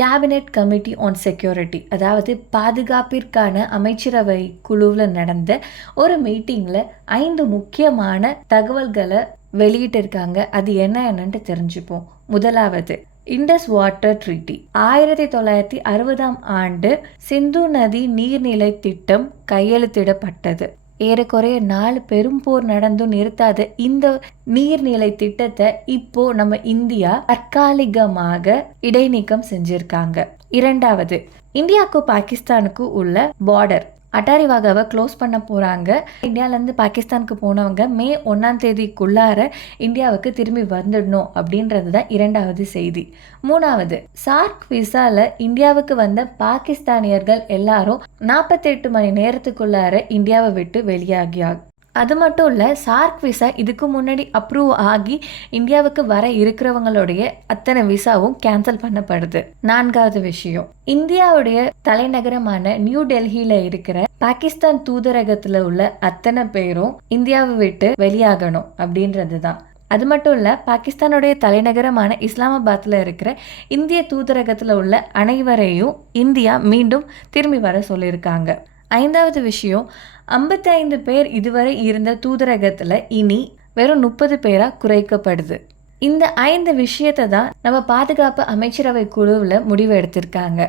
Cabinet committee on security, அதாவது பாதுகாப்பிற்கான அமைச்சரவை குழுவில் நடந்த ஒரு மீட்டிங்கில் 5 முக்கியமான தகவல்களை வெளியிட்டிருக்காங்க. அது என்னன்னு தெரிஞ்சுப்போம். முதலாவது, இண்டஸ் வாட்டர் ட்ரீட்டி 1960 சிந்து நதி நீர்நிலை திட்டம் கையெழுத்திடப்பட்டது. ஏறக்குறைய 4 பெரும் போர் நடந்தும் நிறுத்தாத இந்த நீர்நிலை திட்டத்தை இப்போ நம்ம இந்தியா தற்காலிகமாக இடைநீக்கம் செஞ்சிருக்காங்க. இரண்டாவது, இந்தியாவுக்கும் பாகிஸ்தானுக்கும் உள்ள பார்டர் அட்டாரி வாகாவை க்ளோஸ் பண்ண போகிறாங்க. இந்தியாவிலேருந்து பாகிஸ்தானுக்கு போனவங்க மே 1 இந்தியாவுக்கு திரும்பி வந்துடணும் அப்படின்றது தான் இரண்டாவது செய்தி. மூணாவது, சார்க் விசால இந்தியாவுக்கு வந்த பாகிஸ்தானியர்கள் எல்லாரும் 48 மணி நேரத்துக்குள்ளார இந்தியாவை விட்டு வெளியாகியாங்க. அது மட்டும் இல்லை, சார்க் விசா இதுக்கு முன்னாடி அப்ரூவ் ஆகி இந்தியாவுக்கு வர இருக்கிறவங்களுடைய அத்தனை விசாவும் கேன்சல் பண்ணப்படுது. நான்காவது விஷயம், இந்தியாவுடைய தலைநகரமான நியூ டெல்லியில இருக்கிற பாகிஸ்தான் தூதரகத்துல உள்ள அத்தனை பேரும் இந்தியாவை விட்டு வெளியாகணும் அப்படின்றது தான். அது மட்டும் இல்லை, பாகிஸ்தானுடைய தலைநகரமான இஸ்லாமாபாத்தில் இருக்கிற இந்திய தூதரகத்தில் உள்ள அனைவரையும் இந்தியா மீண்டும் திரும்பி வர சொல்லியிருக்காங்க. ஐந்தாவது விஷயம், 55 பேர் இதுவரை இருந்த தூதரகத்தில் இனி வெறும் 30 பேராக குறைக்கப்படுது. இந்த 5 விஷயத்தை தான் நம்ம பாதுகாப்பு அமைச்சரவை குழுவில் முடிவு எடுத்திருக்காங்க.